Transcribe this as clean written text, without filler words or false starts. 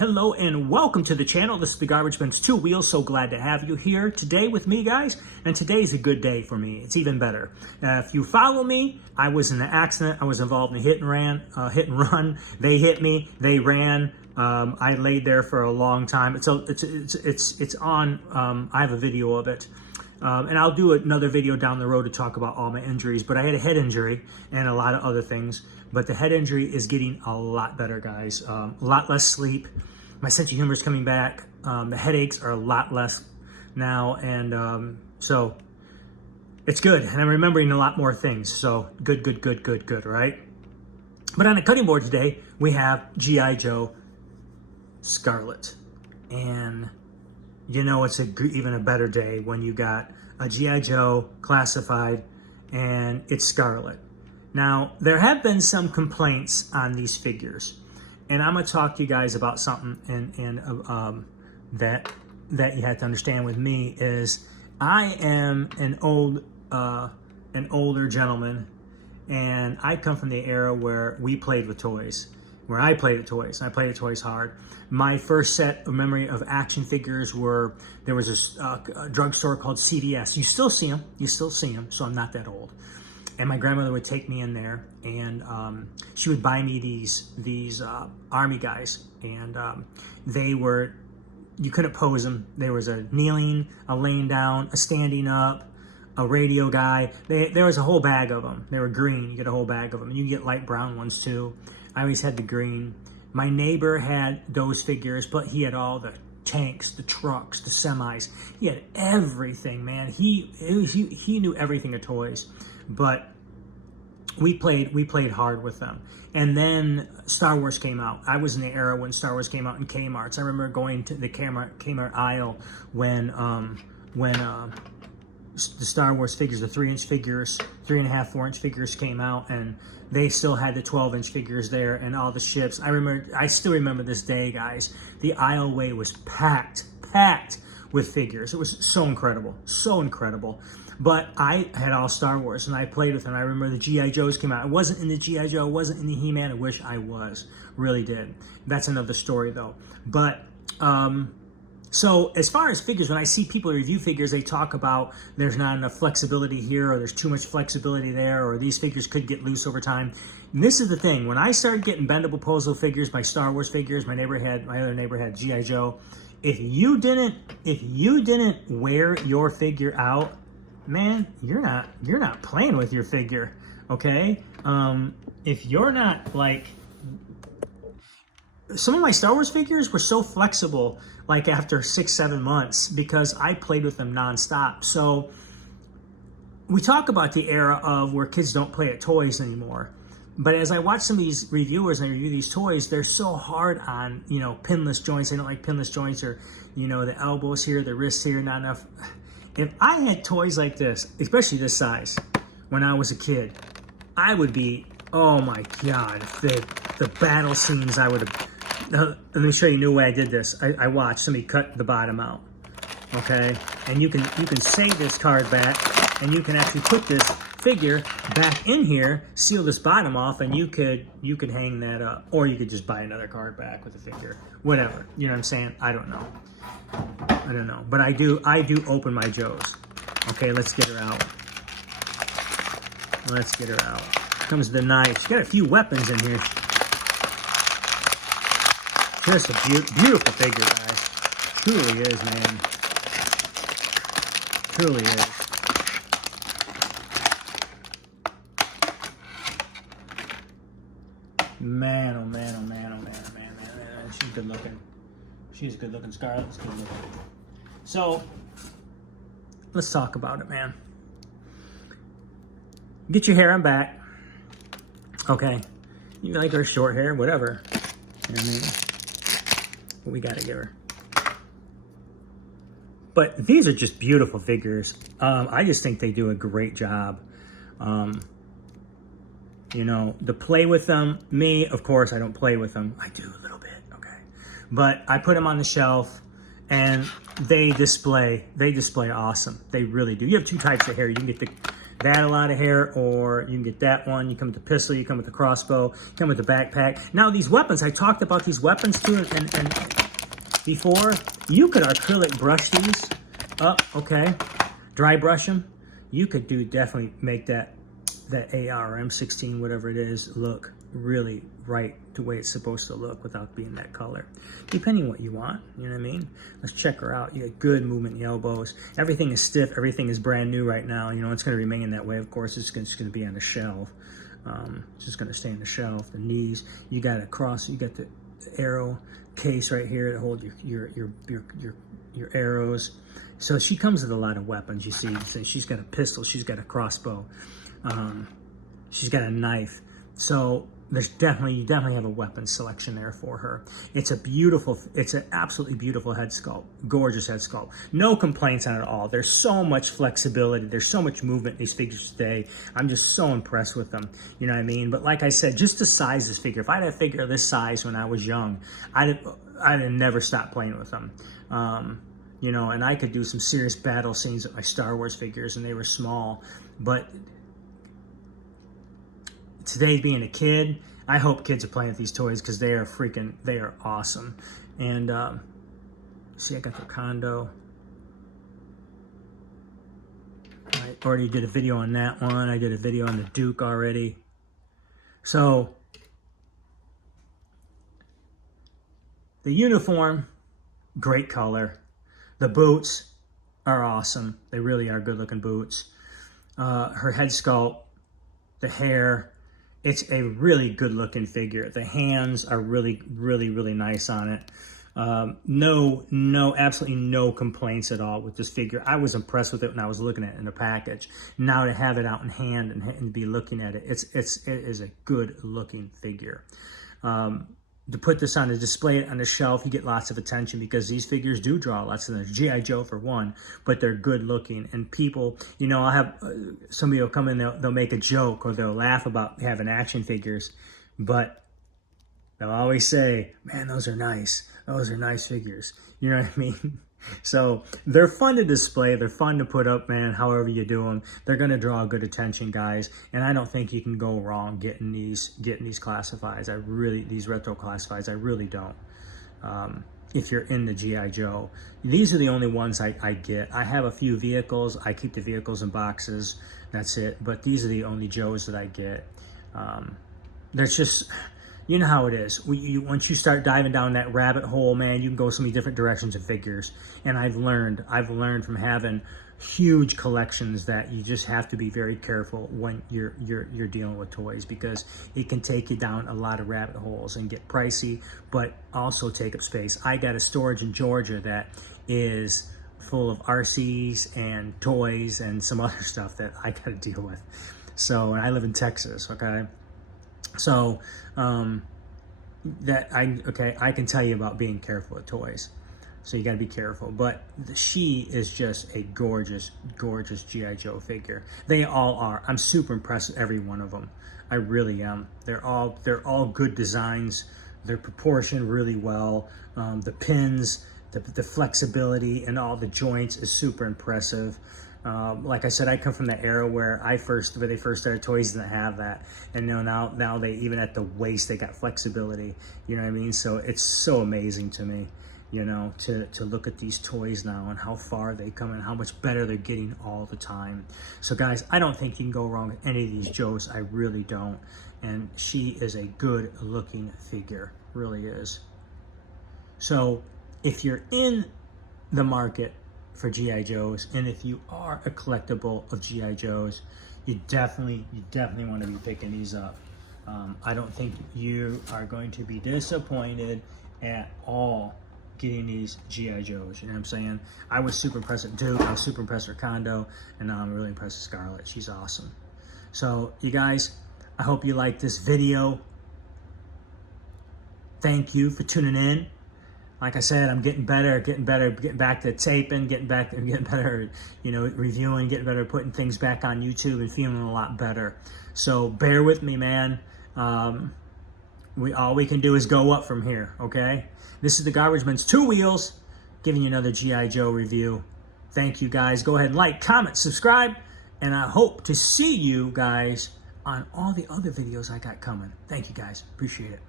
Hello and welcome to the channel. This is the Garbage Man's Two Wheels. So glad to have you here today with me, guys. And today's a good day for me. It's even better. If you follow me, I was in an accident. I was involved in a hit and run. They hit me. They ran. I laid there for a long time. It's on. I have a video of it. And I'll do another video down the road to talk about all my injuries. But I had a head injury and a lot of other things. But the head injury is getting a lot better, guys. A lot less sleep. My sense of humor is coming back. The headaches are a lot less now. And so it's good. And I'm remembering a lot more things. So good, right? But on the cutting board today, we have G.I. Joe Scarlett. And you know it's even a better day when you got a G.I. Joe classified and it's Scarlett. Now, there have been some complaints on these figures, and I'm going to talk to you guys about something that you have to understand with me is I am an older gentleman, and I come from the era where we played with toys. Where I played with toys. I played with toys hard. My first set of memory of action figures were, there was a drugstore called CVS. You still see them, so I'm not that old. And my grandmother would take me in there, and she would buy me these army guys, and they were, you couldn't pose them. There was a kneeling, a laying down, a standing up, a radio guy. There was a whole bag of them. They were green. You get a whole bag of them, and you get light brown ones too. I always had the green. My neighbor had those figures, but he had all the tanks, the trucks, the semis. He had everything, man. He knew everything of toys. But we played hard with them. And then Star Wars came out. I was in the era when Star Wars came out in Kmart's. I remember going to the Kmart aisle when the Star Wars figures, the 3-inch figures, 3.5, 4-inch figures came out, and they still had the 12-inch figures there and all the ships. I still remember this day, guys. The aisleway was packed with figures. It was so incredible, so incredible. But I had all Star Wars, and I played with them. I remember the G.I. Joes came out. I wasn't in the G.I. Joe. I wasn't in the He-Man. I wish I was. Really did. That's another story, though. But so as far as figures, when I see people review figures, they talk about there's not enough flexibility here, or there's too much flexibility there, or these figures could get loose over time. And this is the thing. When I started getting bendable posable figures, my Star Wars figures, my other neighbor had G.I. Joe. If you didn't wear your figure out, man, you're not playing with your figure, okay? If you're not, like, some of my Star Wars figures were so flexible, like after 6-7 months, because I played with them nonstop. So we talk about the era of where kids don't play at toys anymore. But as I watch some of these reviewers and I review these toys, they're so hard on, pinless joints. They don't like pinless joints, or, the elbows here, the wrists here, not enough. If I had toys like this, especially this size, when I was a kid, I would be, oh my God, the battle scenes I would have. Let me show you a new way I did this. I watched somebody cut the bottom out, okay? And you can save this card back, and you can actually put this figure back in here, seal this bottom off, and you could hang that up, or you could just buy another card back with the figure, whatever. You know what I'm saying? I don't know, but I do open my Joes. Okay, let's get her out. Comes the knife. She's got a few weapons in here. Just a beautiful figure, guys. Truly is, man. Truly is. Man, oh man, oh man, oh man, oh man, man. She's good looking. She's good looking. Scarlett's good looking. So, let's talk about it, man. Get your hair on back. Okay. You like her short hair, whatever. You know what I mean? But we gotta give her. But these are just beautiful figures. I just think they do a great job. To play with them, me, of course, I don't play with them. I do a little bit, okay. But I put them on the shelf, and they display awesome. They really do. You have two types of hair. You can get that a lot of hair, or you can get that one. You come with the pistol, you come with the crossbow, you come with the backpack. Now these weapons, I talked about these weapons too, and before, you could acrylic brush these up, okay? Dry brush them. You could definitely make that AR or M16, whatever it is, look really right the way it's supposed to look without being that color. Depending what you want, you know what I mean? Let's check her out. You got good movement in the elbows. Everything is stiff. Everything is brand new right now. You know, it's going to remain that way. Of course, it's going to be on the shelf. It's just going to stay on the shelf. The knees, you got you got the arrow case right here to hold your arrows. So she comes with a lot of weapons, you see. So she's got a pistol, she's got a crossbow, she's got a knife. So you definitely have a weapon selection there for her. It's an absolutely beautiful head sculpt, gorgeous head sculpt. No complaints on it at all. There's so much flexibility. There's so much movement in these figures today. I'm just so impressed with them. You know what I mean? But like I said, just to size this figure. If I had a figure of this size when I was young, I'd have never stopped playing with them. You know, and I could do some serious battle scenes with my Star Wars figures, and they were small. But today, being a kid, I hope kids are playing with these toys because they are awesome. And see, I got the Condo. I already did a video on that one. I did a video on the Duke already. So the uniform, great color. The boots are awesome. They really are good looking boots. Her head sculpt, the hair, it's a really good looking figure. The hands are really, really, really nice on it. Absolutely no complaints at all with this figure. I was impressed with it when I was looking at it in the package. Now to have it out in hand and be looking at it, it is a good looking figure. To put this on, to display it on the shelf, you get lots of attention because these figures do draw lots of attention. G.I. Joe for one, but they're good looking. And people, you know, I'll have somebody will come in, they'll make a joke or they'll laugh about having action figures, but they'll always say, man, those are nice. Those are nice figures. You know what I mean? So they're fun to display. They're fun to put up, man, however you do them. They're going to draw good attention, guys. And I don't think you can go wrong getting these classifieds. These retro classifieds, I really don't. If you're in the G.I. Joe. These are the only ones I get. I have a few vehicles. I keep the vehicles in boxes. That's it. But these are the only Joes that I get. There's just... You know how it is. Once you start diving down that rabbit hole, man, you can go so many different directions of figures. And I've learned from having huge collections that you just have to be very careful when you're dealing with toys, because it can take you down a lot of rabbit holes and get pricey, but also take up space. I got a storage in Georgia that is full of RCs and toys and some other stuff that I got to deal with. So, and I live in Texas, okay? So I can tell you about being careful with toys. So you got to be careful. But she is just a gorgeous, gorgeous G.I. Joe figure. They all are. I'm super impressed with every one of them. I really am. They're all good designs. They're proportioned really well. The pins, the flexibility, and all the joints is super impressive. Like I said, I come from the era where they first started, toys didn't have that, and now they, even at the waist, they got flexibility. You know what I mean? So it's so amazing to me, you know, to look at these toys now and how far they come and how much better they're getting all the time. So guys, I don't think you can go wrong with any of these Joes. I really don't. And she is a good looking figure, really is. So if you're in the market for G.I. Joes, and if you are a collectible of G.I. Joes, you definitely want to be picking these up. I don't think you are going to be disappointed at all getting these G.I. Joes. You know what I'm saying? I was super impressed with Duke, I was super impressed with Condo, and now I'm really impressed with Scarlett. She's awesome. So you guys, I hope you liked this video. Thank you for tuning in. Like I said, I'm getting better, getting back to taping, getting better, you know, reviewing, getting better, putting things back on YouTube and feeling a lot better. So bear with me, man. All we can do is go up from here, okay? This is the Garbage Man's Two Wheels, giving you another G.I. Joe review. Thank you, guys. Go ahead and like, comment, subscribe, And I hope to see you guys on all the other videos I got coming. Thank you guys. Appreciate it.